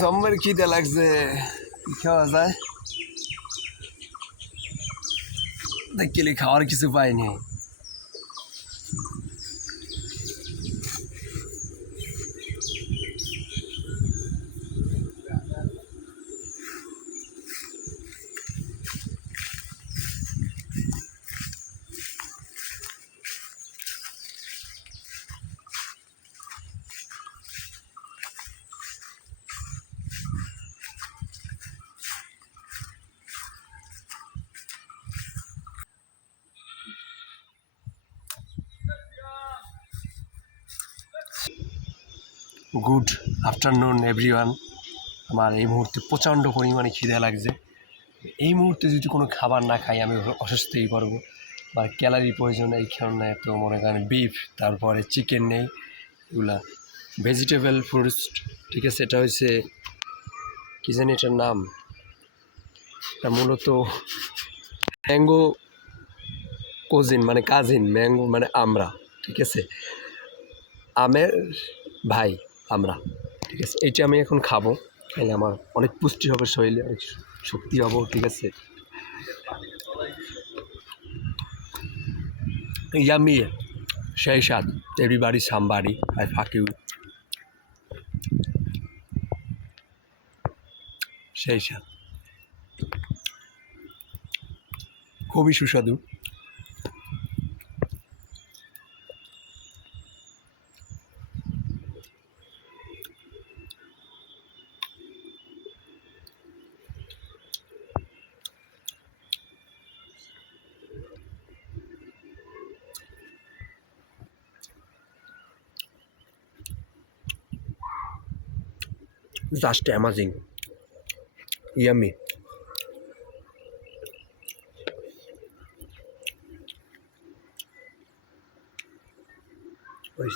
জম্মের খিদে লাগছে, কি খাওয়া যায়? দেখলে খাওয়ার কিছু পাইনি। Good afternoon everyone. আমার এই মুহূর্তে প্রচণ্ড পরিমাণে খিদে লাগছে। এই মুহূর্তে যদি কোনো খাবার না খাই আমি অসুস্থ হয়ে পড়বো। আমার ক্যালারি প্রয়োজন, এই কারণে তো মনে করেন বিফ, তারপরে চিকেন নেই, এগুলা ভেজিটেবল ফ্রুটস, ঠিক আছে। এটা হচ্ছে কী জানি এটার নাম, এটা মূলত ম্যাঙ্গো কোজিন, মানে কাজিন, ম্যাঙ্গো মানে আমরা, ঠিক আছে, আমের ভাই আমরা, ঠিক আছে। এইটা আমি এখন খাবো, খাইলে আমার অনেক পুষ্টি হবে, শরীরে অনেক শক্তি হবো, ঠিক আছে। ইয়ামি, সেই স্বাদ। Everybody somebody, I fuck you. সেই স্বাদ, খুবই সুস্বাদু। Just amazing, yummy. ওই